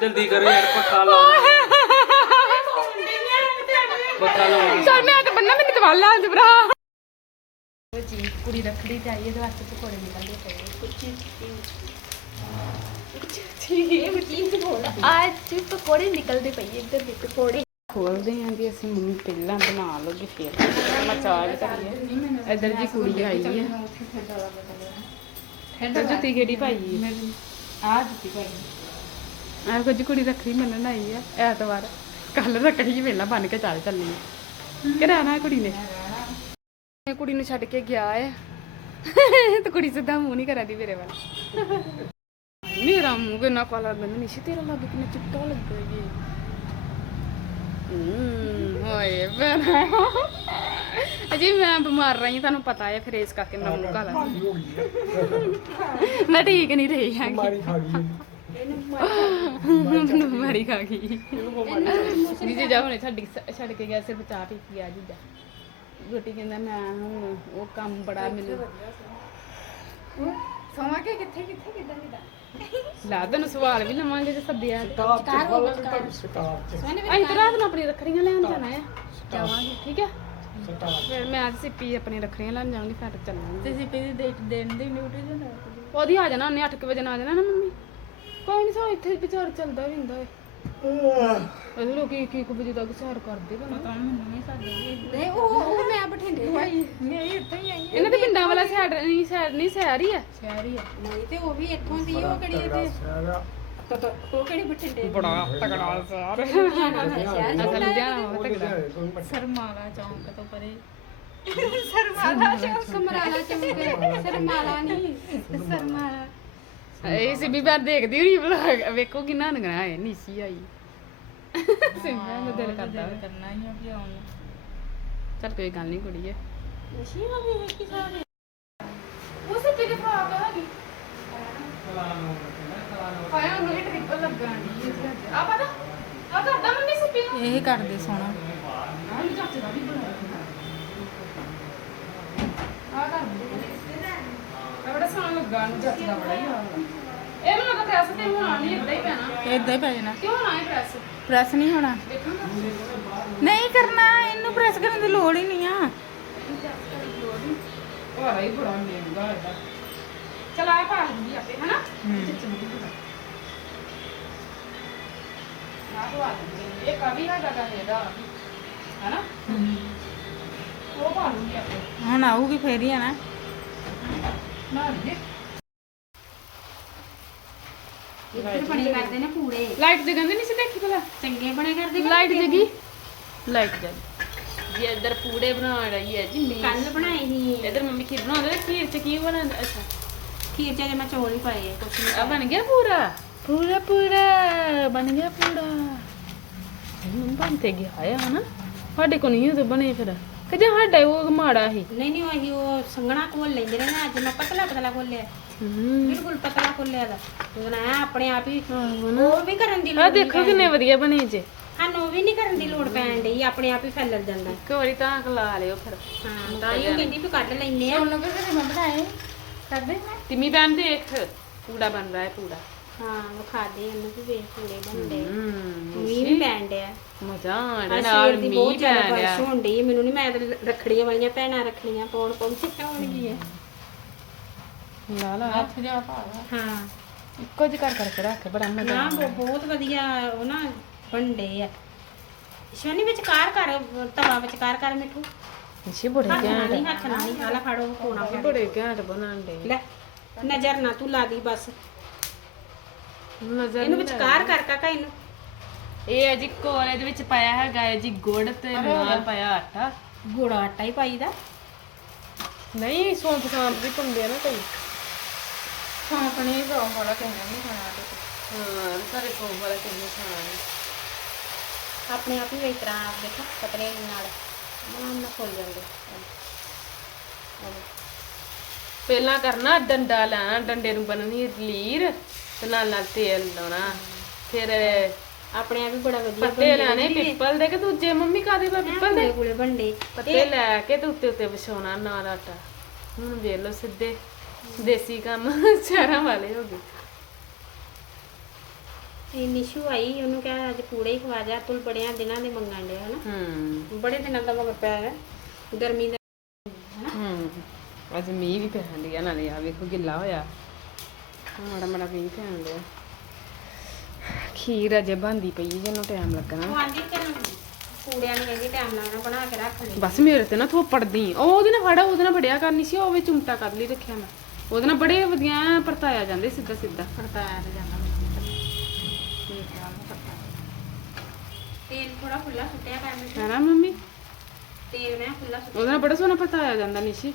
ਜਲਦੀ ਕਰੋ ਯਾਰ ਪੱਕਾ ਲਾਓ। ਪੱਕਾ ਲਾਓ। ਚੱਲ ਮੈਂ ਤਾਂ ਬੰਨਾ ਮੈਨੂੰ ਦਵਾ ਲਾ ਭਰਾ। ਜੀ ਕੁੜੀ ਰੱਖੜੀ ਤੇ ਆਈ ਇਹਦੇ ਵਾਸਤੇ ਪਕੌੜੇ ਨਿਕਲਦੇ ਪਏ ਅੱਜ ਪਕੌੜੇ ਨਿਕਲਦੇ ਪਈ ਇੱਧਰ ਦੇ ਪਕੌੜੇ। ਖੋਲਦੇ ਆਂ ਵੀ ਅਸੀਂ ਮੰਮੀ ਪਹਿਲਾਂ ਬਣਾ ਲੋਗੇ ਫਿਰ ਮਚਾਜ ਕਰੀਏ। ਇੱਧਰ ਜੀ ਕੁੜੀ ਆਈ ਹੈ। ਇੱਧਰ ਜੁੱਤੀ ਕਿਹੜੀ ਪਾਈ ਹੈ? ਆ ਦਿੱਤੀ ਭਾਈ ਆ ਕੁਝ ਕੁੜੀ ਰੱਖੜੀ ਮੰਨਣ ਆਈ ਆ, ਐਤਵਾਰ। ਕੱਲ ਰੱਖੜੀ ਵੇਲਾ ਬਣ ਕੇ ਚੱਲ ਚੱਲੀ ਕਿ ਰਹਿਣਾ ਕੁੜੀ ਨੇ? ਕੁੜੀ ਨੂੰ ਛੱਡ ਕੇ ਗਿਆ ਹੈ ਤੇ ਕੁੜੀ ਸਿੱਧਾ ਮੂੰਹ ਨਹੀਂ ਕਰਦੀ ਮੇਰੇ ਵੱਲ। ਮੇਰਾ ਮੂੰਹ ਕਿੰਨਾ ਕਾਲਾ ਮੈਨੂੰ ਨਹੀਂ ਤੇਰਾ ਲੱਗ ਕਿੰਨਾ ਚਿੱਟਾ ਲੱਗਾ ਜੀ ਹੋਏ ਬਣਾ ਅਜੀ ਮੈਂ ਬਿਮਾਰ ਰਹੀ, ਤੁਹਾਨੂੰ ਪਤਾ ਹੈ ਫਿਰ ਇਸ ਕਰਕੇ ਮੇਰਾ ਮੂੰਹ ਕਾਲਾ ਮੈਂ ਠੀਕ ਨਹੀਂ ਰਹੀ ਹਾਂ ਮਾਰੀ ਖਾ ਗਈ। ਮਾਰੀ ਖਾ ਗਈ। ਜੀ ਜਾ ਹੁਣੇ ਛੱਡ ਛੱਡ ਕੇ ਗਿਆ ਸਿਰਫ ਚਾਹ ਪੀ ਕੇ ਆ ਜੀ ਜਾ ਰੋਟੀ ਕਹਿੰਦਾ ਮੈਂ ਹੁਣ ਉਹ ਕੰਮ ਬੜਾ ਮੈਨੂੰ ਸੋਵਾ ਕੇ ਕਿੱਥੇ ਕਿੱਥੇ ਕਿੱਦਾਂ ਕਿੱਦਾਂ? ਲਾ ਤੈਨੂੰ ਸਵਾਲ ਵੀ ਲਵਾਂਗੇ ਜੇ ਸੱਦਿਆ ਸਟਾਰ ਤੇ ਵਾਲਾ ਕੰਮ ਸਟਾਰ ਤੇ। ਅਸੀਂ ਤਾਂ ਰਾਤ ਨੂੰ ਆਪਣੀ ਰੱਖੜੀਆਂ ਲੈਣ ਜਾਣਾ ਹੈ ਜਾਵਾਂਗੇ ਠੀਕ ਹੈ ਸਟਾਰ ਫਿਰ ਮੈਂ ਅੱਜ ਸਿੱਪੀ ਆਪਣੀ ਰੱਖੜੀਆਂ ਲੈਣ ਜਾਵਾਂਗੀ ਫਿਰ ਚੱਲਾਂਗੇ। ਤੁਸੀਂ ਪੇ ਡੇਟ ਦੇਣ ਦੀ ਉਹਦੀ ਆ ਜਾਣਾ ਉਹਨੇ 8 ਵਜੇ ਨਾਲ ਆ ਜਾਣਾ ਨਾ ਮੰਮੀ। ਕੋਈ ਨਹੀਂ ਸੋ ਇੱਥੇ ਵਿਚਾਰ ਚੱਲਦਾ ਵੀ ਹੁੰਦਾ ਏ ਅਜੇ ਲੋਕੀ ਇੱਕ ਇੱਕ ਵਜੇ ਤੱਕ ਸੈਰ ਕਰਦੇ ਬਣਾ ਤਾਂ ਮੈਨੂੰ ਨਹੀਂ ਸਾਡੇ ਨਹੀਂ ਉਹ ਉਹ ਮੈਂ ਬਠਿੰਡੇ ਆਈ ਮੈਂ ਇੱਥੇ ਹੀ ਆਈ ਇਹਨਾਂ ਦੇ ਪਿੰਡਾਂ ਵਾਲਾ ਸੈਰ ਨਹੀਂ ਸੈਰ ਨਹੀਂ ਸੈਰ ਹੀ ਆ। ਸ਼ਹਿਰੀ ਆ। ਨਹੀਂ ਤੇ ਉਹ ਵੀ ਇੱਥੋਂ ਦੀ ਉਹ ਕਿਹੜੀ ਤੇ ਸਾਰਾ ਉਹ ਕਿਹੜੀ ਬਠਿੰਡੇ ਬੜਾ ਤਕੜਾ ਸੈਰ ਸ਼ਹਿਰ ਅਸਲ ਲੁਧਿਆਣਾ ਵਾ ਤਕੜਾ ਸਰਮਾਲਾ ਚੌਂਕ ਤੋਂ ਪਰੇ। ਸਰਮਾਲਾ ਚੌਂਕ। ਸਮਰਾਲਾ ਚੌਂਕ। ਸਰਮਾਲਾ ਨਹੀਂ ਸਰਮਾਲਾ। ਇਹ ਸਿੱਬੀ ਬਾਰ ਦੇਖਦੀ ਹੋਣੀ ਵਲੌਗ ਵੇਖੋ ਕਿੰਨਾ ਨਗਣਾ ਹੈ ਨੀਸੀ ਆਈ। ਸਿੰਮਾ ਨੂੰ ਦਿਲ ਕਰਦਾ ਵਾ। ਕਰਨਾ ਹੀ ਆ ਕਿ ਆਉਣ। ਨੂੰ। ਚੱਲ ਕੋਈ ਗੱਲ ਨਹੀਂ ਕੁੜੀਏ। ਨਸ਼ੀ ਨਾ ਵੀ ਵੇਖੀ ਸਾਰੇ? ਉਹ ਸਿੱਬੀ ਦੇ ਫਰਾਕ ਹੈਗੀ ਹਾਏ ਉਹਨੂੰ ਇਹ ਟ੍ਰਿਪਲ ਲੱਗਾਣੀ ਆ ਪਤਾ? ਆ ਕਰਦਾ ਮੰਮੀ ਸਿੱਬੀ ਨੂੰ। ਇਹ ਕਰਦੇ ਸੋਣਾ ਆ ਵੀ ਚਾਚੇ ਦਾ ਵੀ ਬਣਾਇਆ ਆ ਕਰ। ਆ ਬੜਾ ਸੋਹਣਾ ਲੱਗਾ ਨੂੰ ਚਾਚੇ ਦਾ ਬੜਾ ਹੀ ਆ ਇਹ ਮੈਨੂੰ ਤਾਂ ਪ੍ਰੈਸ ਤੇ ਹੋਣਾ ਨਹੀਂ ਇਦਾਂ ਹੀ ਪੈਣਾ ਇਦਾਂ ਹੀ ਪੈ ਜਾਣਾ। ਕਿਉਂ ਨਾ ਇਹ ਪ੍ਰੈਸ ਪ੍ਰੈਸ ਨਹੀਂ ਹੋਣਾ। ਦੇਖਾਂਗਾ। ਨਹੀਂ ਕਰਨਾ ਇਹਨੂੰ ਪ੍ਰੈਸ ਕਰਨ ਦੀ ਲੋੜ ਹੀ ਨਹੀਂ ਆ। ਉਹ ਰਹੀ ਬੜਾ ਮਹਿੰਗਾ ਇਹਦਾ। ਚਲਾ ਪਾ ਲੂੰਗੀ ਆਪੇ ਹਨਾ? ਨਾ ਤੋਂ ਆ ਲੂੰਗੀ ਇਹ ਕਵੀ ਹੈਗਾ ਦਾ ਇਹਦਾ ਹਨਾ? ਉਹ ਪਾ ਲੂੰਗੀ ਆਪੇ। ਹੁਣ ਆਊਗੀ ਫੇਰ ਹੀ ਆ ਨਾ ਨਾ ਲਈਏ ਇੱਥੇ ਬਣੇ ਕਰਦੇ ਨੇ ਪੂੜੇ ਲਾਈਟ ਜਗੰਦੇ ਨਹੀਂ ਸੀ ਦੇਖੀ ਭਲਾ? ਚੰਗੇ ਬਣੇ ਕਰਦੇ ਲਾਈਟ ਜਗੀ ਲਾਈਟ ਜਗੀ ਜੀ ਇੱਧਰ ਪੂੜੇ ਬਣਾ ਰਹੀ ਹੈ ਜੀ ਮੀਂਹ ਕੱਲ ਬਣਾਏ ਸੀ। ਇੱਧਰ ਮੰਮੀ ਖੀਰ ਬਣਾਉਂਦੇ ਨੇ ਖੀਰ ਚ ਕੀ ਬਣਾਉਂਦੇ? ਅੱਛਾ। ਖੀਰ ਚ ਜੇ ਮੈਂ ਚੌਲ ਹੀ ਪਾਏ ਕੁਛ ਨਹੀਂ ਆ ਬਣ ਗਿਆ ਪੂਰਾ? ਪੂਰਾ ਪੂਰਾ ਬਣ ਗਿਆ ਪੂਰਾ। ਹੁਣ ਬਣ ਤੇ ਗਿਆ ਆ ਹਨਾ? ਸਾਡੇ ਕੋ ਨਹੀਂ ਉਹ ਬਣੇ ਫਿਰ। ਕਿ ਜੇ ਸਾਡਾ ਉਹ ਮਾੜਾ ਸੀ? ਨਹੀਂ ਨਹੀਂ ਉਹੀ ਉਹ ਸੰਗਣਾ ਕੋਲ ਲੈਂਦੇ ਨੇ ਨਾ ਅੱਜ ਮੈਂ ਪਤਲਾ ਪਤਲਾ ਖੋਲਿਆ ਬਿਲਕੁਲ ਪਤਲਾ ਖੋਲਿਆ ਦਾ। ਉਹ ਬਣਾਇਆ ਆਪਣੇ ਆਪ ਹੀ ਉਹ ਵੀ ਕਰਨ ਦੀ ਆ ਲੋੜ ਦੇਖੋ ਕਿੰਨੇ ਵਧੀਆ ਬਣੇ ਜੇ। ਸਾਨੂੰ ਉਹ ਵੀ ਨਹੀਂ ਕਰਨ ਦੀ ਲੋੜ ਪੈਣ ਡਈ ਆਪਣੇ ਆਪ ਹੀ ਫੈਲਰ ਜਾਂਦਾ। ਇੱਕ ਵਾਰੀ ਤਾਂ ਲਾ ਲਿਓ ਫਿਰ। ਹਾਂ ਤਾਂ ਹੀ ਉਹ ਕਹਿੰਦੀ ਵੀ ਕੱਢ ਲੈਨੇ ਆ। ਉਹਨੂੰ ਕਿਤੇ ਮੈਂ ਬਣਾਏ। ਕਰਦੇ ਤਿੰਮੀ ਬੈਨ ਦੇਖ ਪੂੜਾ ਬਣ ਰਿਹਾ ਹੈ ਪੂੜਾ। ਹਾਂ ਵਿਖਾ ਦੇ ਇਹਨੂੰ ਵੀ ਵੇਖ ਪੂੜੇ ਬਣਦੇ ਹੂੰ ਮੀਂਹ ਵੀ ਪੈਣ ਡਿਆ। ਮਜ਼ਾ ਆ ਆ ਨਾਲ ਸਵੇਰ ਦੀ ਬਹੁਤ ਮੀਂਹ ਜ਼ਿਆਦਾ ਪੈ ਰਿਹਾ ਬਾਰਿਸ਼ ਹੋਣ ਡਈ ਮੈਨੂੰ ਨਹੀਂ ਮੈਂ ਤਾਂ ਰੱਖੜੀਆਂ ਵਾਲੀਆਂ ਭੈਣਾਂ ਰੱਖੜੀਆਂ ਪਾਉਣ ਪਹੁੰਚੀਆਂ ਹੋਣਗੀਆਂ ਲਾ ਲਾ ਹੱਥ ਜਾ ਪਾ ਹਾਂ। ਇੱਕੋ ਜਿਹਾ ਕਰ ਕਰਕੇ ਰੱਖ ਬੜਾ ਮਜ਼ਾ ਨਾ ਬਹੁ- ਬਹੁਤ ਵਧੀਆ ਉਹ ਨਾ ਬਣਦੇ ਆ। ਸ਼ਨੀ ਵਿੱਚ ਕਾਰ ਕਰ ਤਵਾ ਵਿੱਚ ਕਾਰ ਕਰ ਮਿੱਠੂ। ਜੀ ਬੜੇ ਹੱਥ ਨਾਲ ਘੈਂਟ ਨਹੀਂ ਹੱਥ ਨਾਲ ਨਹੀਂ ਆਲਾ ਫੜੋ ਕੋਣਾ ਫੜ। ਬੜੇ ਘੈਂਟ ਬਣਾਉਂਦੇ ਲੈ ਨਜ਼ਰ ਨਾ ਤੂੰ ਲਾ ਦੀ ਬਸ। ਨਜ਼ਰ ਇਹਨੂੰ ਵਿੱਚ ਕਾਰ ਕਰ ਕਾਕਾ ਇਹਨੂੰ। ਇਹ ਹੈ ਜੀ ਕੋਲੇ ਦੇ ਵਿੱਚ ਪਾਇਆ ਹੈਗਾ ਹੈ ਜੀ ਗੁੜ ਤੇ ਨਾਲ ਪਾਇਆ ਆਟਾ। ਗੁੜ ਆਟਾ ਹੀ ਪਾਈਦਾ। ਨਹੀਂ ਸੌਂਫ ਸਾਂਪ ਵੀ ਪਾਉਂਦੇ ਆ ਨਾ ਕਈ। ਖਾਣ ਪਣੀ ਗਾਉਂ ਵਾਲਾ ਕਹਿੰਦਾ ਨਹੀਂ ਖਾਣਾ ਤੇ। ਹਾਂ ਸਾਰੇ ਸੌਂਫ ਵਾਲਾ ਕਿੰਨੇ ਖਾਣਾ ਆਪਣੇ ਆਪ ਹੀ ਇਸ ਤਰ੍ਹਾਂ ਆਪ ਦੇਖੋ ਪਤਲੇ ਨਾਲ। ਆਰਾਮ ਨਾਲ ਫੁੱਲ ਜਾਂਦੇ। ਪਹਿਲਾਂ ਕਰਨਾ ਡੰਡਾ ਲੈਣਾ ਡੰਡੇ ਨੂੰ ਬੰਨਣੀ ਲੀਰ। ਤੇ ਨਾਲ ਨਾਲ ਤੇਲ ਲਾਉਣਾ। ਫਿਰ ਆਪਣੇ ਆਪ ਹੀ ਬੜਾ ਵਧੀਆ ਪੱਤੇ ਲੈਣੇ ਪਿੱਪਲ ਦੇ ਕਿ ਦੂਜੇ? ਮੰਮੀ ਕਾਦੇ ਵਾ ਪਿੱਪਲ ਦੇ? ਗੁਲੇ ਬੰਡੇ ਪੱਤੇ ਲੈ ਕੇ ਤੇ ਉੱਤੇ ਉੱਤੇ ਵਿਛਾਉਣਾ ਨਾਲ ਆਟਾ। ਹੁਣ ਵੇਖ ਲਓ ਸਿੱਧੇ ਦੇਸੀ ਕੰਮ ਸ਼ਹਿਰਾਂ ਵਾਲੇ ਹੋ ਗਏ। ਇਹ ਨਿਸ਼ੂ ਆਈ ਉਹਨੂੰ ਕਿਹਾ ਅੱਜ ਪੂੜੇ ਹੀ ਖਵਾ ਜਾ ਤੁਲ ਬੜਿਆਂ ਦਿਨਾਂ ਦੇ ਮੰਗਣ ਡਿਆ ਹਨਾ ਹੂੰ। ਬੜੇ ਦਿਨਾਂ ਦਾ ਮਗਰ ਪਿਆ ਹੈ ਗਰਮੀ ਦਾ ਹੂੰ। ਅੱਜ ਮੀਂਹ ਵੀ ਪੈਣ ਡਿਆ ਨਾਲੇ ਆ ਵੇਖੋ ਗਿੱਲਾ ਹੋਇਆ। ਮਾੜਾ ਮਾੜਾ ਮੀਂਹ ਪੈਣ ਡਿਆ। ਖੀਰ ਅਜੇ ਬੰਦੀ ਪਈ ਜਿਹਨੂੰ ਟਾਈਮ ਲੱਗਣਾ। ਚੱਲ ਪੂੜਿਆਂ ਨੂੰ ਕਹਿੰਦੀ ਟਾਈਮ ਲੱਗਣਾ ਬਣਾ ਕੇ ਰੱਖ ਲਈ। ਬਸ ਮੇਰੇ ਤੇ ਨਾ ਥੋਪੜਦੀ। ਉਹ ਉਹਦੇ ਨਾਲ ਫੜਾ ਉਹਦੇ ਨਾਲ ਫੜਿਆ ਕਰਨੀ ਸੀ ਉਹ ਵਿੱਚ ਉਲਟਾ ਕਰ ਲਈ ਰੱਖਿਆ ਮੈਂ। ਉਹਦੇ ਨਾਲ ਬੜੇ ਵਧੀਆ ਪਰਤਾਇਆ ਜਾਂਦੇ ਸਿੱਧਾ ਸਿੱਧਾ। ਪਰਤਾਇਆ ਤੇ ਜਾਂਦਾ ਤੇਲ ਥੋੜਾ ਖੁੱਲਾ ਸੁੱਟਿਆ ਕਰ ਮੈਂ ਹੈ ਨਾ ਮੰਮੀ? ਤੇਲ ਮੈਂ ਖੁੱਲਾ ਸੁੱਟ ਉਹਦੇ ਨਾਲ ਬੜਾ ਸੋਹਣਾ ਪਰਤਾਇਆ ਜਾਂਦਾ ਨਿਸ਼ੀ।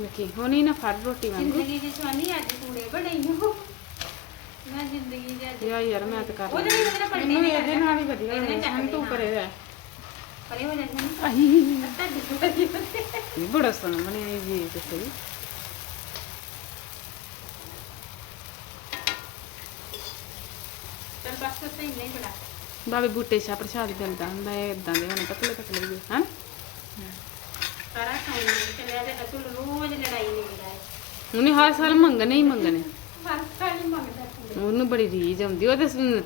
ਦੇਖੀ ਹੁਣੀ ਨਾ ਫੜ ਰੋਟੀ ਵਾਂਗੂ। ਜ਼ਿੰਦਗੀ ਦੀ ਸਵਾਨੀ ਅੱਜ ਪੂੜੇ ਬੜੇ ਨੂੰ ਮੈਂ ਜ਼ਿੰਦਗੀ ਦੇ ਅੱਜ ਯਾ ਯਾਰ ਮੈਂ ਤਾਂ ਕਰ ਉਹਦੇ ਉਹਦੇ ਨਾਲ ਪਲਟੇ ਨਹੀਂ ਇਹਦੇ ਨਾਲ ਹੀ ਵਧੀਆ ਲੱਗਦਾ ਸਾਨੂੰ ਤੂੰ ਕਰੇ ਦਾ ਪਰੇ ਹੋ ਜਾਂਦੇ ਨੇ ਅੱਧਾ ਡਿੱਗ ਇਹ ਬੜਾ ਸੋਹਣਾ ਬਣਿਆ ਇਹ ਜੀ ਤੇ ਸਹੀ। ਹੀ ਬਾਬੇ ਬੂਟੇ ਸ਼ਾ ਪ੍ਰਸ਼ਾਦ ਦਿੰਦਾ ਹੁੰਦਾ ਹੈ ਇਦਾਂ ਦੇ ਹੁਣ ਪਤਲੇ ਪਤਲੇ ਜਿਹੇ ਹਨ ਸਾਰਾ ਖਾਣ ਨੂੰ ਚੱਲਿਆ ਤੇ ਅਸਲ ਰੋਜ਼ ਲੜਾਈ ਨਹੀਂ ਹੈ। ਉਹਨੇ ਹਰ ਸਾਲ ਮੰਗਣੇ ਹੀ ਮੰਗਣੇ। ਹਰ ਸਾਲ ਹੀ ਮੰਗਦਾ ਉਹਨੂੰ ਬੜੀ ਰੀਝ ਆਉਂਦੀ ਉਹਦੇ ਸੁਣ-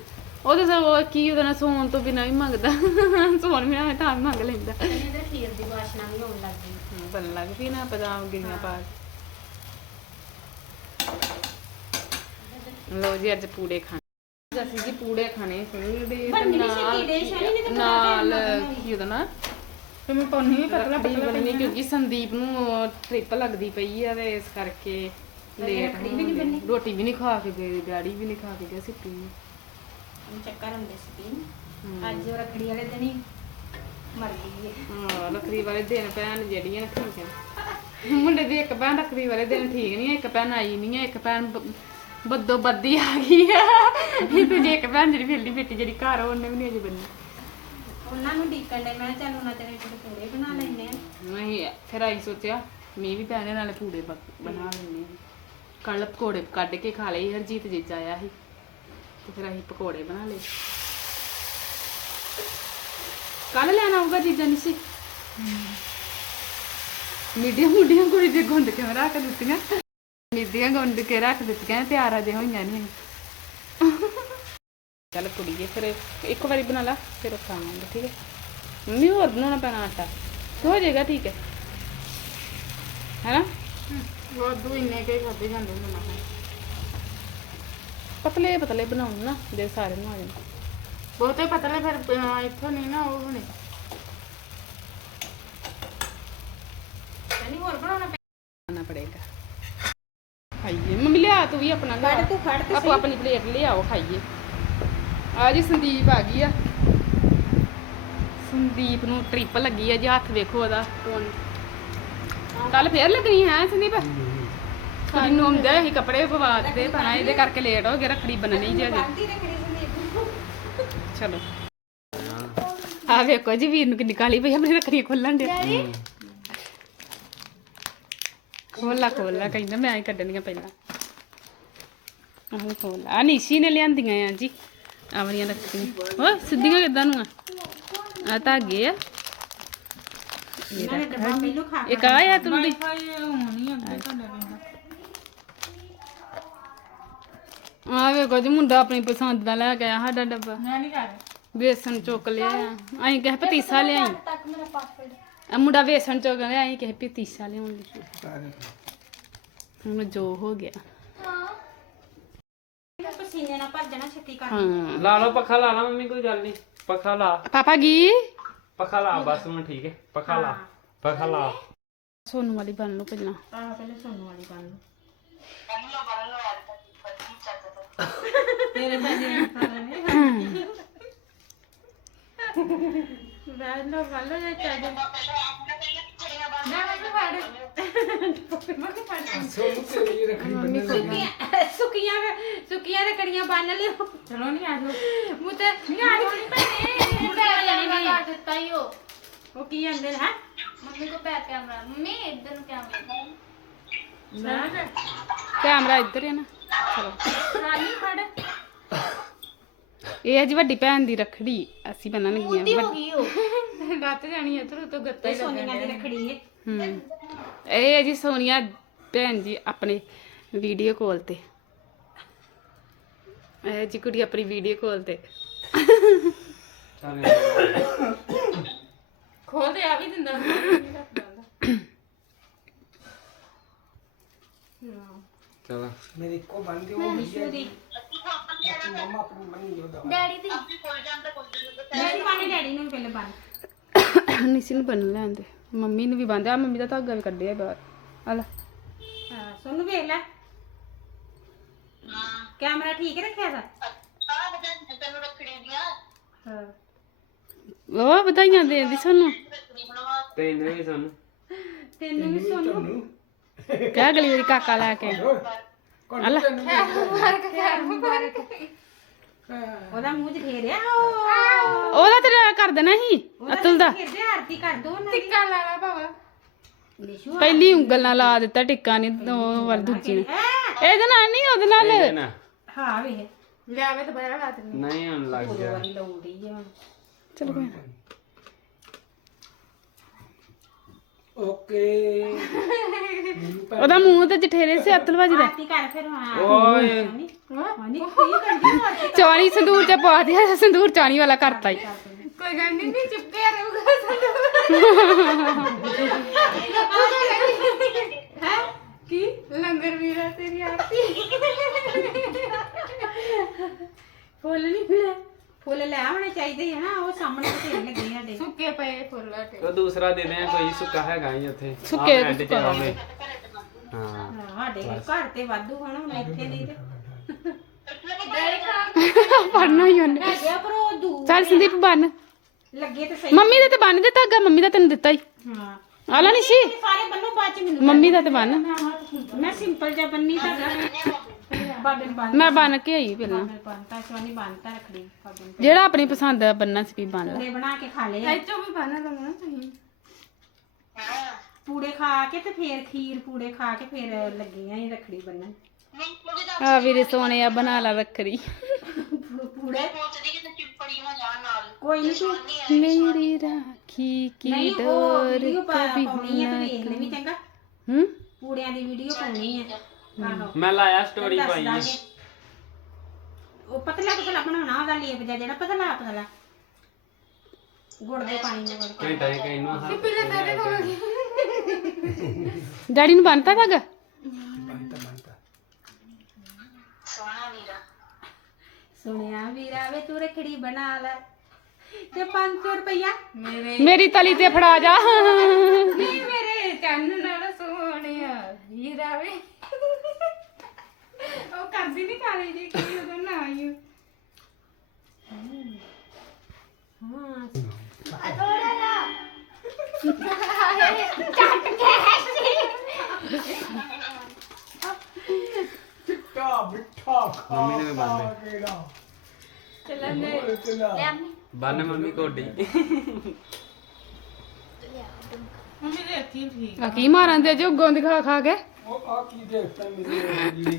ਉਹਦੇ ਸਭ ਉਹ ਕੀ ਉਹਦਾ ਨਾ ਸੌਣ ਤੋਂ ਬਿਨਾ ਵੀ ਮੰਗਦਾ। ਸੌਣ ਬਿਨਾ ਵੀ ਤਾਂ ਵੀ ਮੰਗ ਲੈਂਦਾ। ਕਹਿੰਦੇ ਇਹਦੇ ਖੀਰ ਦੀ ਵਾਸ਼ਨਾ ਵੀ ਆਉਣ ਲੱਗ ਗਈ। ਬਣ ਲੱਗ ਪਈ ਨਾ ਬਦਾਮ ਗਿਰੀਆਂ ਪਾ ਕੇ। ਲੋ ਜੀ ਅੱਜ ਪੂੜੇ ਖਾਣੇ। ਅਸੀਂ ਜੀ ਪੂੜੇ ਖਾਣੇ ਸੀ। ਦੇ ਸ਼ਾਨੀ ਨੇ ਤਾਂ ਨਾਲ ਕੀ ਉਹਦਾ ਨਾ? ਤੇ ਮੈਂ ਪਾਉਣੀ ਹੈ ਪਤਲਾ ਰੱਖੜੀ ਬਣਨੀ ਕਿਉਂਕਿ ਸੰਦੀਪ ਨੂੰ ਟ੍ਰਿਪ ਲੱਗਦੀ ਪਈ ਆ ਤੇ ਇਸ ਕਰਕੇ ਲੇਟ ਰੋਟੀ ਵੀ ਨਹੀਂ ਖਾ ਕੇ ਗਏ ਡੈਡੀ ਵੀ ਨਹੀਂ ਖਾ ਕੇ ਗਏ ਸਿੱਪੀ ਵੀ। ਹੁਣ ਚੱਕਰ ਹੁੰਦੇ ਸੀ ਤੀਨ ਅੱਜ ਉਹ ਰੱਖੜੀ ਵਾਲੇ ਦਿਨ ਹੀ ਮਰ ਗਈ ਹੈ ਹਾਂ ਰੱਖੜੀ ਵਾਲੇ ਦਿਨ ਭੈਣ ਜਿਹੜੀਆਂ ਨੇ। ਠੀਕ ਹੈ ਮੁੰਡੇ ਦੀ ਇੱਕ ਭੈਣ ਰੱਖੜੀ ਵਾਲੇ ਦਿਨ ਠੀਕ ਨਹੀਂ ਹੈ ਇੱਕ ਭੈਣ ਆਈ ਨਹੀਂ ਹੈ ਇੱਕ ਭੈਣ ਬ- ਬੱਦੋ ਬੱਦੀ ਆ ਗਈ ਹੈ ਇਹ ਤੇ ਜੇ ਇੱਕ ਭੈਣ ਜਿਹੜੀ ਵੇਲੀ ਬੇਟੀ ਜਿਹੜੀ ਘਰ ਆ, ਉਹਨੇ ਵੀ ਨਹੀਂ ਅਜੇ ਬੰਨੀ ਉਹਨਾਂ ਨੂੰ ਡੀਕਣ ਦੇ ਮੈਂ ਕਿਹਾ ਚੱਲ ਉਹਨਾਂ ਤੇਰੇ ਕੋਲ ਪੂੜੇ ਬਣਾ ਲੈਂਦੇ ਆ ਨਹੀਂ, ਫਿਰ ਆਈ ਸੋਚਿਆ, ਮੀਂਹ ਵੀ ਪੈਣੇ, ਨਾਲੇ ਪੂੜੇ ਬ- ਬਣਾ ਲੈਣੇ ਕੱਲ ਪਕੌੜੇ ਕੱਢ ਕੇ ਖਾ ਲਏ ਹਰਜੀਤ ਜੀ ਆਇਆ ਸੀ, ਤੇ ਫਿਰ ਅਸੀਂ ਪਕੌੜੇ ਬਣਾ ਲਏ। ਕੱਲ ਲੈਣਾ ਆਊਗਾ ਚੀਜ਼ਾਂ ਨਹੀਂ ਸੀ ਮੀਡੀਆ ਮੁੰਡੀਆਂ ਕੁੜੀ ਦੇ ਗੁੰਦ ਕੇ ਮੈਂ ਰੱਖ ਦਿੱਤੀਆਂ? ਮੀਡੀਆਂ ਗੁੰਦ ਕੇ ਰੱਖ ਦਿੱਤੀਆਂ, ਤਿਆਰ ਅਜੇ ਹੋਈਆਂ ਨਹੀਂ ਕੁੜੀਏ ਫਿਰ ਇੱਕ ਵਾਰੀ ਬਣਾ ਲਾ ਫਿਰ ਖਾਵਾਂਗੇ ਠੀਕ ਹੈ? ਮੰਮੀ ਹੋਰ ਬਣਾਉਣਾ ਪੈਣਾ ਆਟਾ? ਹੋ ਜਾਏਗਾ ਠੀਕ ਹੈ? ਹੈਨਾ? ਵਾਧੂ ਇੰਨੇ ਕੇ ਖਾਦੇ ਜਾਂਦੇ ਹੁੰਦੇ ਨਾ। ਪਤਲੇ ਪਤਲੇ ਬਣਾਉਣ ਨਾ ਦੇ ਸਾਰੇ ਨੂੰ ਆ ਜਾਣ ਬਹੁਤੇ ਪਤਲੇ ਫਿਰ ਅਹ, ਇੱਥੋਂ ਨਹੀਂ ਨਾ ਉਹ ਹੋਣੇ ਨਹੀਂ ਹੋਰ ਬਣਾਉਣਾ ਖਾਣਾ ਪੜੇਗਾ। ਖਾਈਏ। ਮੰਮੀ ਲਿਆ ਤੂੰ ਵੀ ਆਪਣਾ ਲਿਆ। ਫੜ ਤੂੰ ਫੜ ਤੇ ਆਪੋ ਆਪਣੀ ਪਲੇਟ ਲਿਆਓ ਖਾਈਏ। ਆ ਜੀ ਸੰਦੀਪ ਆ ਗਈ ਆ। ਸੰਦੀਪ ਨੂੰ ਟ੍ਰਿਪ ਲੱਗੀ ਆ ਜੀ ਹੱਥ ਵੇਖੋ ਉਹਦਾ ਕੱਲ ਫੇਰ ਲੱਗਣੀ ਹੈ ਸੰਦੀਪ? ਕੁੜੀ ਨੂੰ ਆਉਂਦੇ ਹੀ ਕੱਪੜੇ ਪਵਾ ਦਿੱਤੇ ਪਰ ਇਹਦੇ ਕਰਕੇ ਲੇਟ ਹੋ ਗਏ ਰੱਖੜੀ ਬੰਨਣੀ ਜੀ ਅਜੇ। ਚਲੋ। ਆ ਵੇਖੋ ਜੀ ਵੀਰ ਨੂੰ ਕਿੰਨੀ ਕਾਲੀ ਪਈ ਆਪਣੀ ਰੱਖੜੀ ਖੋਲਣ ਦੇ ਖੋਲਾ ਖੋਲਾ ਕਹਿੰਦਾ ਮੈਂ ਹੀ ਕੱਢਣੀਆਂ ਪਹਿਲਾਂ। ਆਹ ਖੋਲ ਆ ਨਿਸ਼ੀ ਨੇ ਲਿਆਂਦੀਆਂ ਆ ਜੀ। ਆਵਣੀਆਂ ਰੱਖੜੀਆਂ ਓ ਸਿੱਧੀਆਂ ਕਿੱਦਾਂ ਨੂੰ ਆ? ਆ ਧਾਗੇ ਆ। ਇਹਨਾਂ ਨੇ ਡੱਬਾ ਪਹਿਲੋਂ ਖਾ ਇੱਕ ਆ ਆ ਤੁੰਦੀ ਆ ਵੇਖੋ ਜੀ ਮੁੰਡਾ ਆਪਣੀ ਪਸੰਦ ਦਾ ਲੈ ਕੇ ਆਇਆ ਸਾਡਾ ਡੱਬਾ। ਮੈਂ ਨਹੀਂ ਕਰ ਵੇਸਣ ਚੁੱਕ ਲਿਆ। ਅਸੀਂ ਕਿਹਾ ਪਤੀਸਾ ਲਿਆਈ। ਆ ਮੁੰਡਾ ਵੇਸਣ ਚੁੱਕ ਲਿਆ ਅਸੀਂ ਕਿਹਾ ਪਤੀਸਾ ਲਿਆਉਣ ਲਈ। ਹੁਣ ਜੋ ਹੋ ਗਿਆ। ਪਸੀਨੇ ਨਾਲ ਭਰ ਜਾਣਾ ਛੇਤੀ ਕਰ ਹਾਂ। ਲਾ ਲਓ ਪੱਖਾ ਲਾ ਲਾ ਮੰਮੀ ਕੋਈ ਗੱਲ ਨਹੀਂ। ਪੱਖਾ ਲਾ। ਪਾਪਾ ਗੀ ਪੱਖਾ ਲਾ ਬਸ ਹੁਣ ਠੀਕ ਹੈ। ਪੱਖਾ ਲਾ ਪੱਖਾ ਲਾ। ਸੋਨੂੰ ਵਾਲੀ ਬਣ ਲਓ ਪਹਿਲਾਂ ਆਹ ਪਹਿਲੇ ਸੋਨੂ ਵਾਲੀ ਬਣ ਲਓ। ਤੇਰੇ ਭਾਜੀ ਨੇ ਖਾਣਾ ਨਹੀਂ ਬੈਠ ਲੋ ਵਾਲੋ ਜੇ ਚਾਹ ਦੇ ਨਾ ਮੈਂ ਫੜ ਮੈਂ ਫੜ ਸੋਨੂੰ ਤੇਰੀ ਰੱਖੜੀ ਬੰਨਣ ਸੁੱਕੀਆਂ ਸੁੱਕੀਆਂ ਸੁੱਕੀਆਂ ਰਕੜੀਆਂ ਬੰਨ ਲਿਓ ਚਲੋ ਨਹੀਂ ਆ ਜਾਓ ਮੂੰ ਤੇ ਨਹੀਂ ਆ ਨਹੀਂ ਭੈਣੇ ਮੁੰਡਾ ਜਾਣੀ ਨਹੀਂ लगा देता ही हो ਉਹ ਕੀ ਆਂਦੇ ਨੇ ਹੈ मम्मी को बैक कैमरा मम्मी इधर कैमरा ਕੈਮਰਾ ਇੱਧਰ ਹੈ ਨਾ ਚਲੋ ਰਾਨੀ ਫੜ ਇਹ ਹੈ ਜੀ ਵੱਡੀ ਭੈਣ ਦੀ ਰੱਖੜੀ ਅਸੀਂ ਬਣਨਗੀਆਂ होगी हो ਲੱਤ ਜਾਣੀ ਇਧਰ ਤੋਂ ਗੱਤਾ ਇਹ ਸੋਨੀਆ ਦੀ ਰਖੜੀ ਹੈ ਹੂੰ। ਇਹ ਹੈ ਜੀ ਸੋਨੀਆ ਭੈਣ ਜੀ ਆਪਣੇ ਵੀਡੀਓ ਕਾਲ ਤੇ। ਇਹ ਜੀ ਕੁੜੀ ਆਪਣੀ ਵੀਡੀਓ ਕਾਲ ਤੇ। ਖੋਲ ਦੇ ਆ ਵੀ ਦਿੰਦਾ। ਚਲ। ਮੇਰੀ ਇੱਕੋ ਬੰਦੀ ਉਹ ਨਿਸ਼ੂ ਦੀ। ਮੰਮਾ ਆਪਣੀ ਮੰਨੀ ਉਹਦਾ ਡੈਡੀ ਦੀ ਡੈਡੀ ਪਾਣੀ ਡੈਡੀ ਨੂੰ ਪਹਿਲੇ ਬੰਨ ਨਿਸੀ ਨੂੰ ਬੰਨ ਲੈਣ ਦੇ। ਮੰਮੀ ਨੂੰ ਵੀ ਬੰਨ੍ਹ ਆ ਮੰਮੀ ਦਾ ਧਾਗਾ ਵੀ ਕੱਢਿਆ ਬਾਹਰ। ਆ ਲੈ। ਹਾਂ ਸੋਨੂੰ ਵੇਖ ਲੈ। ਕੈਮਰਾ ਠੀਕ ਰੱਖਿਆ ਦਾ ਹਾਂ। ਉਹ ਵਧਾਈਆਂ ਦੇਂਦੀ ਸਾਨੂੰ। ਤੈਨੂੰ ਵੀ ਸੁਣ ਤੈਨੂੰ ਵੀ ਸੋਨੂੰ। ਕਿਆ ਅਗਲੀ ਵਾਰੀ ਕਾਕਾ ਲੈ ਕੇ ਆ। ਲੈ। ਉਹਦਾ ਮੂੰਹ ਚ ਫੇਰਿਆ ਉਹ। ਉਹਦਾ ਤੇਰਾ ਕਰ ਦੇਣਾ ਸੀ ਅਤੁਲ ਦਾ। ਫੇਰਦੇ ਆਰਤੀ ਕਰ ਦੋ ਉਹਨਾਂ ਦੀ। ਟਿੱਕਾ ਲਾ ਲਾ ਭਾਵਾ। ਨਿਸ਼ੂ ਪਹਿਲੀ ਉਂਗਲ ਨਾਲ ਲਾ ਦਿੱਤਾ ਟਿੱਕਾ ਨਹੀਂ ਉਹ ਵਾਲ ਦੂਜੀ ਨੇ। ਇਹਦੇ ਨਾਲ ਨਹੀਂ ਉਹਦੇ ਨਾਲ? ਹਾਂ ਵੇਖ। ਲਿਆਵੇ ਤਾਂ ਬਾਹਰ ਲਾ ਦਿੰਦੀ। ਨਹੀਂ ਹੁਣ ਲੱਗ ਗਿਆ। ਵਾਰੀ ਲਾਉਂਦੀ ਓਕੇ। ਉਹਦਾ ਮੂੰਹ ਤੇ ਜਠੇਰੇ ਸੇ ਅਤਲ ਵੱਜਦਾ। ਆਰਤੀ ਕਰ ਫਿਰ ਹਾਂ। ਓਏ। ਕੀ ਕਰਦੀ ਚਾਣੀ ਸੰਦੂਰ ਚ ਪਾ ਦਿਆ ਸੰਦੂਰ ਚਾਣੀ ਵਾਲਾ ਕਰਤਾ ਈ। ਕੋਈ ਗੱਲ ਨਹੀਂ ਨਹੀਂ ਚੁੱਪਿਆ ਰਹੂਗਾ ਸਾਨੂੰ ਹੈ? ਕੀ ਲੰਗਰ ਵੀਰਾ ਤੇਰੀ ਆਰਤੀ। ਫੁੱਲ ਨਹੀਂ ਫਿਰੇ ਫੁੱਲ ਲੈ ਆਉਣੇ ਚਾਹੀਦੇ ਆ ਨਾ ਉਹ ਸਾਹਮਣੇ ਤੇ ਲੱਗੇ ਸਾਡੇ ਸੁੱਕੇ ਪਏ ਫੁੱਲ ਟੇ ਉਹ ਦੂਸਰਾ ਦੇ ਦੇ ਕੋਈ ਸੁੱਕਾ ਹੈਗਾ ਹੀ ਉੱਥੇ ਸੁੱਕੇ। ਹਾਂ ਹਾਂ, ਸਾਡੇ ਘਰ ਤੇ ਵਾਧੂ ਹਨ ਹੁਣ ਇੱਥੇ ਨਹੀਂ ਤੇ ਪੜਨਾ ਹੀ ਉਹਨੇ ਹੈਗੇ ਆ, ਪਰ ਉਹ ਦੂਰ ਚੱਲ ਸੰਦੀਪ ਬੰਨ ਲੱਗੇ ਤੇ ਸਹੀ ਮੰਮੀ ਦਾ ਤੇ ਬੰਨ ਦਿੱਤਾ ਧਾਗਾ ਮੰਮੀ ਦਾ ਤੈਨੂੰ ਦਿੱਤਾ ਹੀ ਹਾਂ ਆਲਾ ਨਹੀਂ ਸੀ ਸਾਰੇ ਬੰਨੋ ਬਾਅਦ ਚ ਮੈਨੂੰ ਮੰਮੀ ਦਾ ਤੇ ਬੰਨ ਮੈਂ ਸਿੰਪਲ ਜਿਹਾ ਬੰਨੀ ਤਾਂ ਬਾਬੇ ਨੂੰ ਬੰਨ ਮੈਂ ਬੰਨ ਕੇ ਆਈ ਪਹਿਲਾਂ। ਬੰਨਤਾ ਬੰਨਤਾ ਬਾਬੇ ਨੂੰ। ਜਿਹੜਾ ਆਪਣੀ ਪਸੰਦ ਦਾ ਬੰਨਣਾ ਸੀ ਵੀ ਬੰਨ ਲੈ। ਪੂੜੇ ਬਣਾ ਕੇ ਖਾ ਲਏ ਵੀ ਬਣਾ ਲਵਾਂ ਤੁਸੀਂ। ਪੂੜੇ ਖਾ ਕੇ ਤੇ ਫੇਰ ਖੀਰ ਪੂੜੇ ਖਾ ਕੇ ਫੇਰ ਲੱਗੇ ਆਂ ਰੱਖੜੀ ਬੰਨਣ। ਆ ਵੀਰੇ ਸੋਨੇ ਆ ਬਣਾ ਲਾ ਰੱਖੜੀ ਪੂੜੇ ਕੋਈ ਨਹੀਂ ਤੂੰ ਮੇਰੀ ਰਾਖੀ ਕੀ ਨਹੀਂ ਉਹ ਡੋਰ ਵੀਡੀਓ ਪਾਉਣੀ ਆ ਤੂੰ ਵੇਖ ਲੈ ਵੀ ਚੰਗਾ। ਹੂੰ? ਪੂੜਿਆਂ ਦੀ ਵੀਡੀਓ ਪਾਉਣੀ ਆ। ਆਹੋ। ਮੈਂ ਲਾਇਆ ਸਟੋਰੀ ਦੱਸ ਪਾਈ ਹੈ ਦਾਂਗੇ। ਉਹ ਪਤਲਾ ਪਤਲਾ ਬਣਾਉਣਾ ਉਹਦਾ ਲੇਪ ਜਿਹਾ ਜਿਹੜਾ ਪਤਲਾ ਪਤਲਾ। ਗੁੜ ਦੇ ਪਾਣੀ ਨਾਲ ਕੇ। ਘੰਟਾ ਇੱਕ ਇਹਨੂੰ ਹੱਥ ਡੈਡੀ ਨੂੰ ਬੰਨਤਾ ਧਾਗਾ ਸੁਣਿਆ ਵੀਰਾ ਵੇ ਤੂੰ ਰੱਖੜੀ ਬਣਾ ਲੈ। ਤੇ 500 ਰੁਪਇਆ ਮੇਰੇ ਮੇਰੀ ਤਲੀ ਤੇ ਫੜਾ ਜਾ। ਨਹੀਂ ਮੇਰੇ ਚੰਨ ਨਾਲ ਸੋਹਣਿਆ। ਵੀਰਾ ਵੇ। ਉਹ ਕਰਦੀ ਨਹੀਂ ਕਾਲੀ ਜੀ ਕੀ ਉਹਦਾ ਨਾਂ ਹੀ ਹਾਂ ਚਿੱਟਾ ਮਿੱਠਾ ਖਾ ਮੰਮੀ ਨੇ ਵੀ ਬੰਨ ਲਿਆ। ਕਿਹੜਾ ਚੱਲਣ ਦੇ ਓਏ ਚਲਾ ਬੰਨ ਮੰਮੀ ਕੋਡੀ ਮੰਮੀ ਦੇ ਹੱਥੀ ਠੀਕ ਆ ਕੀ ਮਾਰਨ ਦੇ ਜੋ ਗੋਂਦ ਖਾ ਖਾ ਕੇ ਉਹ ਆ ਕੀ ਦੇਖਦਾ ਮੇਰੇ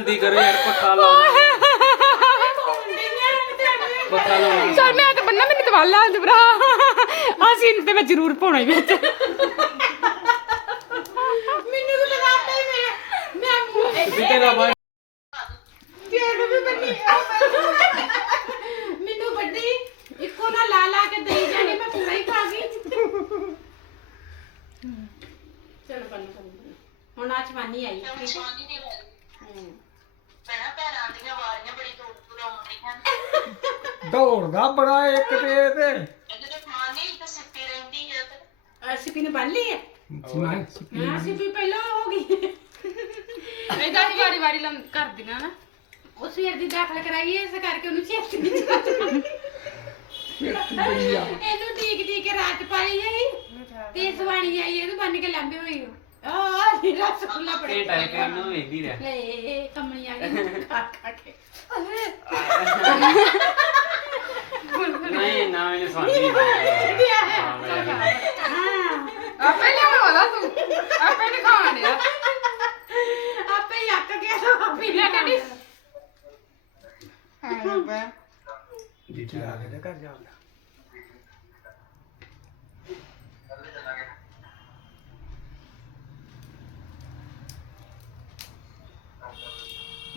ਜਲਦੀ ਕਰੋ ਯਾਰ ਪੱਖਾ ਲਾਓ ਪੱਖਾ ਲਾਓ ਚਲ ਮੈਂ ਤਾਂ ਬੰਨਾ ਮੈਨੂੰ ਤਾਂ ਲਾ ਦੇ ਭਰਾ। ਆ ਸੀਨ ਤੇ ਮੈਂ ਜ਼ਰੂਰ ਪਾਉਣਾ ਹੀ ਵਿੱਚ। ਮੈਨੂੰ ਤਾਂ ਲਗਾਤਾ ਹੀ ਮੈਂ ਮੈਂ ਨਾ ਬਾਈ ਤੇਰੇ ਵੀ ਬੰਨੀ ਮੈਨੂੰ ਵੱਡੀ ਇੱਕੋ ਨਾ ਲਾ ਲਾ ਕੇ ਦੇਈ ਜਾਣੀ ਮੈਂ ਪੂਰਾ ਹੀ ਖਾ ਗਈ ਚਲ ਬੰਨ ਬੰਨ ਹੁਣ ਆ ਚਵਾਨੀ ਆਈ ਠੀਕ ਹੈ ਦੌੜਦਾ ਬੜਾ ਇੱਕ ਤੇ ਤੇ। ਸਿੱਪੀ ਨੇ ਬੰਨ ਲਈ ਹੈ ਮੈਂ ਹਾਂ ਸਿੱਪੀ ਪਹਿਲਾਂ ਹੋ ਗਈ। ਇਹਦਾ ਹੀ ਵਾਰੀ ਵਾਰੀ ਲੰਮ ਕਰਦੀਆਂ ਨਾ। ਉਹ ਸਵੇਰ ਦੀ ਦਾਖਲ ਕਰਾਈ ਇਸ ਕਰਕੇ ਉਹਨੂੰ ਛੇਤੀ ਨਹੀਂ ਗਈ ਆ। ਇਹਨੂੰ ਟੀਕ ਟੀਕ ਕੇ ਰਾਤ ਪਾਈ ਆਈ ਤੇ ਸਵਾਣੀ ਆਈ ਇਹਨੂੰ ਬੰਨ ਕੇ ਲੰਬੇ ਹੋਈ ਆ। ਜੀ ਰਸਗੁੱਲਾ ਬੜੇ ਇਹ ਟਾਈਪ ਇਹਨੂੰ ਵੇਖਦੀ ਰਹਿ। ਲੈ ਕਮਲੀ ਆ ਗਈ ਖਾ ਖਾ ਕੇ। ਨਹੀਂ ਨਾ ਇਹਨੇ ਸਵਾਦੀ ਹਾਂ ਹਾਂ ਆਪੇ ਲਿਆਉਣ ਵਾਲਾ ਤੂੰ ਆਪੇ ਨਹੀਂ ਖਾਣ ਡਿਆ ਆਪੇ ਹੀ ਅੱਕ ਗਿਆ ਤਾਂ ਆਪੇ ਹੀ ਲੈ ਡੈਡੀ ਜਿੱਥੇ ਆ ਕੇ ਘਰ ਜਾਂਦਾ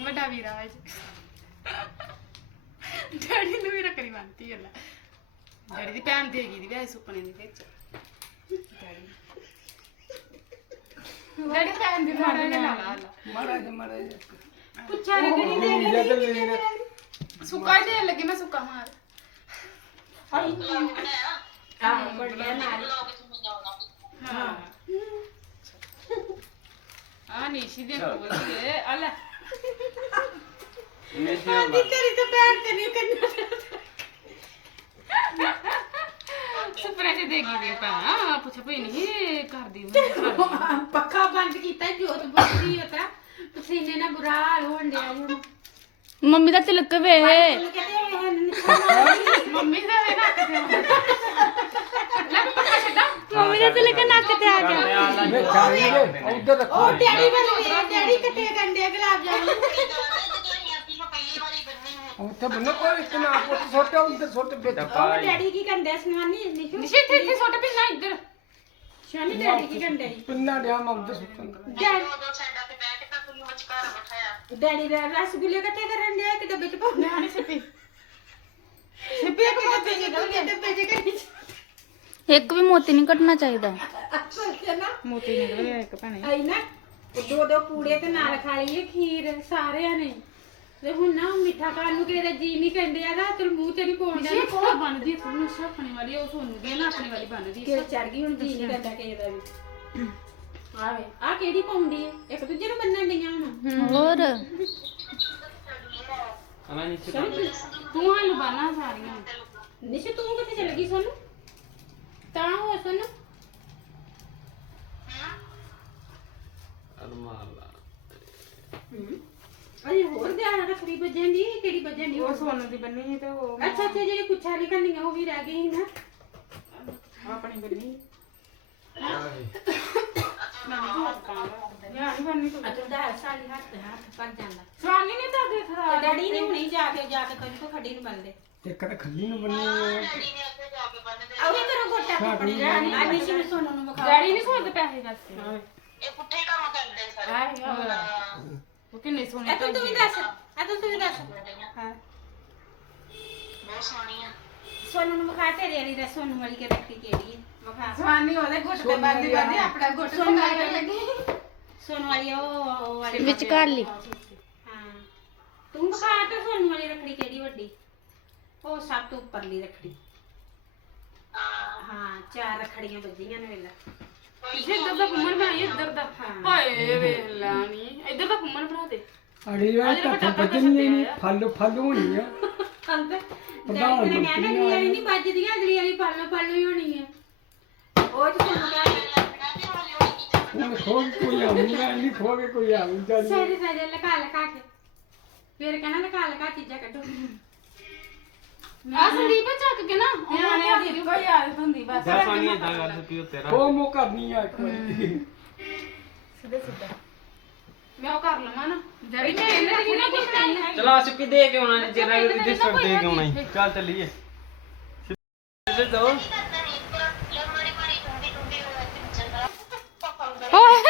ਵੱਡਾ ਵੀਰਾ ਹੈ ਡੈਡੀ ਨੂੰ ਵੀ ਰੱਖਣੀ ਬੰਨਤੀ ਹੈ ਲੈ ਡੈਡੀ ਦੀ ਭੈਣ ਦੇ ਗਈ ਦੀ ਵਿਆਹ ਸੁਪਨੇ ਦੇ ਵਿੱਚ ਡੈਡੀ ਡੈਡੀ ਭੈਣ ਦੀ ਮਾੜਾ ਜਿਹਾ ਲਾ ਲਾ ਮਾੜਾ ਜਿਹਾ ਮਾੜਾ ਜਿਹਾ ਪੁੱਛਾ ਸੁਪਨੇ ਚ ਦੇ ਗਈ ਦੀ ਭੈਣ। ਪੁੱਛ ਪਈ ਨਹੀਂ ਕਰਦੀ ਮੈਂ। ਪੱਖਾ ਬੰਦ ਕੀਤਾ ਜੋਤ ਬੁੱਝੀ ਹੋਤਾ ਪਸੀਨੇ ਨਾਲ ਬੁਰਾ ਹਾਲ ਹੋਣ ਡਿਆ ਜੀ ਮੰਮੀ ਦਾ ਤਿਲਕ ਵੇ। ਮੰਮੀ ਦਾ ਵੀ ਨੱਕ ਤੇ। ਲੈ ਪੱਕਾ ਛੱਡਾ ਮੰਮੀ ਦਾ ਤਿਲਕ ਨੱਕ ਤੇ ਆ ਗਿਆ। ਮੈਂ ਚਾਹੀ ਦੇ ਉਧਰ ਰੱਖੋ। ਉਹ ਡੈਡੀ ਵੱਲ ਵੇਖ ਡੈਡੀ ਕੱਟੇ ਕੰਡੇ ਗੁਲਾਬ ਜਾਮੁਨ ਉੱਥੇ ਬੰਨੋ ਕੋਈ ਇਤਨਾ ਪੁੱਤ ਛੋਟੇ ਉਧਰ ਛੋਟੇ ਵਿੱਚ ਉਹ ਡੈਡੀ ਕੀ ਕੰਡੇ ਸੁਣਾਨੀ ਨਿਸ਼ੂ ਨਿਸ਼ੀ ਇੱਥੇ ਇੱਥੇ ਸੁੱਟ ਪਿੰਨਾ ਇੱਧਰ। ਸ਼ਾਨੀ ਡੈਡੀ ਕੀ ਕੰਡੇ ਪਿੰਨਾ ਡਿਆ ਮੈਂ ਉਧਰ ਸੁੱਟਣ। ਡੈਡੀ ਡੈਡੀ ਦਾ ਰਸਗੁੱਲੇ ਇਕੱਠੇ ਕਰਨ ਡਿਆ? ਇੱਕ ਡੱਬੇ ਚ ਪਾਉਣਾ ਨਹੀਂ ਸਿੱਪੀ। ਸਿੱਪੀ ਇੱਕ ਡੱਬੇ ਚ ਕੱਢ ਡੱਬੇ ਚ ਕੱਢੀ ਇੱਕ ਵੀ ਮੋਤੀ ਨਹੀਂ ਕੱਟਣਾ ਚਾਹੀਦਾ। ਅਸਲ ਤੇ ਨਾ। ਮੋਤੀ ਨਿਕਲ ਗਿਆ ਇੱਕ ਭੈਣੇ। ਆਈ ਨਾ ਉਹ ਦੋ ਦੋ ਪੂੜੇ ਤੇ ਨਾਲ ਖਾ ਲਈਏ ਖੀਰ ਸਾਰਿਆਂ ਨੇ। ਤੇ ਹੁਣ ਨਾ ਮਿੱਠਾ ਖਾਣ ਨੂੰ ਕਿਸੇ ਦਾ ਜੀ ਨਹੀਂ ਕਹਿੰਦੇ ਆ ਨਾ ਤੇ ਮੂੰਹ ਤੇ ਨਹੀਂ ਪਾਉਣ ਨਿਸ਼ੀ ਕੋਲ ਬਣਦੀ ਸੋਨੂੰ ਆਪਣੇ ਵਾਲੀ ਉਹ ਸੋਨੂੰ ਦੀ ਨਾ ਆਪਣੇ ਵਾਲੀ ਬਣਦੀ ਕਿ ਚੜ ਗਈ ਹੁਣ ਜੀ ਨਹੀਂ ਕਰਦਾ ਕਿਸੇ ਦਾ ਵੀ। ਆਵੇ ਆ ਕਿਹੜੀ ਪਾਉਂਦੀ ਹੈ ਇੱਕ ਦੂਜੇ ਨੂੰ ਬੰਨਣ ਡੀਆਂ ਹੁਣ। ਹੋਰ? ਅਨਾ ਨੀਚੇ ਤੂੰ ਹਾਨੂੰ ਬਾਨਾ ਸਾਰੀਆਂ। ਨਿਸ਼ ਤੂੰ ਕਿੱਥੇ ਚਲ ਗਈ ਸੋਨੂੰ? ਤਾਂ ਹੋ ਸੋਨੂੰ। ਅਰਮਾਲਾ ਅਜੇ ਹੋਰ ਧਿਆਨ ਰੱਖੜੀ ਵੱਜਣ ਦੀ ਕਿਹੜੀ ਵੱਜਣ ਦੀ? ਉਹ ਸੋਨੂੰ ਦੀ ਬੰਨੀ ਸੀ ਤੇ ਉਹ ਅੱਛਾ ਅੱਛਾ ਜਿਹੜੀ ਪੁੱਛਾ ਲਿਖਣੀਆਂ ਉਹ ਵੀ ਰਹਿ ਗਈ ਸੀ ਨਾ। ਆਪਣੀ ਬੰਨੀ। ਮੈਂ ਵੀ ਹੱਥ ਕਾਂਗਾ ਯਾਰ ਨਹੀਂ ਬੰਨੀ ਤੂੰ। ਅਤੁਰ ਦਾ ਸਾਲੀ ਹੱਥ ਹੱਥ ਪਰ ਜਾਂਦਾ। ਸਵਾਨੀ ਨਹੀਂ ਤਾਂ ਦੇਖ ਤੇ ਡੈਡੀ ਨੇ ਹੁਣੇ ਜਾ ਕੇ ਜਾ ਕੇ ਕੋਈ ਕੋ ਖੱਡੀ ਨੂੰ ਬੰਦੇ ਇੱਕ ਤਾਂ ਖੱਲੀ ਨੂੰ ਬੰਨੀ ਆਵੇ ਕਰੋ ਗੋਟਾ ਕੱਪੜੇ ਰਹਿਣੀ ਆ ਨਿਸ਼ ਨੂੰ ਸੋਨੂੰ ਨੂੰ ਮਖਾ ਡੈਡੀ ਨਹੀਂ ਸੋਚਦੇ ਪੈਸੇ ਦੱਸਦੇ ਉਹ ਕਿੰਨੇ ਸੋਨੇ ਇਹ ਤੂੰ ਤੂੰ ਵੀ ਦੱਸ ਇਹ ਤੂੰ ਤੂੰ ਵੀ ਦੱਸ। ਹਾਂ। ਸੋਨੂੰ ਨੂੰ ਮਖਾ ਤੇਰੇ ਵਾਲੀ ਦਾ ਸੋਨੂੰ ਵਾਲੀ ਕੇ ਰੱਖੀ ਕਿਹੜੀ ਹੈ ਮਖਾ ਸਵਾਨੀ ਉਹਦੇ ਗੁੱਟ ਤੇ ਬੰਦੀ ਬੰਦੀ ਆਪਣਾ ਗੁੱਟ ਸੋਨੂੰ ਸੰਗਾਈ ਵਾਲੀ ਲੱਗੀ। ਸੋਨੂੰ ਵਾਲੀ ਉਹ ਉਹ ਵਾਲੀ ਵਿੱਚ ਕਰ ਲਈ। ਹਾਂ। ਤੂੰ ਮਖਾ ਤੇ ਸੋਨੂੰ ਵਾਲੀ ਰੱਖੜੀ ਕਿਹੜੀ ਵੱਡੀ? ਉਹ ਸਭ ਤੋਂ ਉੱਪਰਲੀ ਰੱਖੜੀ। ਹਾਂ। ਚਾਰ ਰੱਖੜੀਆਂ ਵੱਜੀਆਂ ਨੇ ਵੇਲਾ ਪਿੱਛੇ ਇੱਧਰ ਦਾ ਫੁੰਮਣ ਬਣਾਈ ਇੱਧਰ ਦਾ। ਹਾਏ ਵੇਖ ਲਾ ਨੀ ਇੱਧਰ ਦਾ ਫੁੰਮਣ ਬਣਾ ਦੇ। ਅੜੀ ਵਾਰ ਤਾਂ ਬਚਣੀ ਨਹੀਂ ਫਲ ਫਲ ਹੋਣੀ ਆ। ਅੰਤ ਡੈਡੀ ਨੇ ਕਹਿਣਾ ਅਗਲੀ ਵਾਲੀ ਨਹੀਂ ਵੱਜਦੀ ਅਗਲੀ ਵਾਲੀ ਪਾਲੋ ਹੀ ਹੋਣੀ ਹੈ ਉਹ ਚ ਤੁਹਾਨੂੰ ਕਹਿ ਹੁਣ ਖੋਲ ਕੋਈ ਆਉਂਦੀ ਨਹੀਂ ਖੋਗੇ ਕੋਈ ਆਉਂਦੀ ਜਾਂਦੀ ਸਾਰੇ ਸਾਰੇ ਲਗਾ ਲਗਾ ਕੇ। ਫਿਰ ਕਹਿਣਾ ਲਗਾ ਲਗਾ ਚੀਜ਼ਾਂ ਕੱਢੋ। ਆ ਸੰਦੀਪ ਹੁੰਦੀ ਬਸ ਜਾ ਪਾਣੀ ਇਦਾਂ ਕਰ ਸਕੀਓ ਤੇਰਾ ਉਹ ਮੋ ਕਰਨੀ ਆ ਇੱਕ ਵਾਰੀ ਸਿੱਧੇ ਸਿੱਧੇ ਮੈਂ ਉਹ ਕਰ ਲਵਾਂ ਨਾ ਜਰੀ ਮੈਂ ਇਹਨਾਂ ਦੀ ਨਾ ਕੁਝ ਨਹੀਂ ਹੈ ਚਲਾ ਸੁੱਕੀ ਦੇ ਕੇ ਆਉਣਾ ਜਿਹੜਾ ਰਿਜਿਸਟਰ ਸਭ ਦੇ ਕੇ ਆਉਣਾ ਈ। ਚੱਲ ਚੱਲੀਏ ਸਿੱਧੇ ਦੋ ਓਏ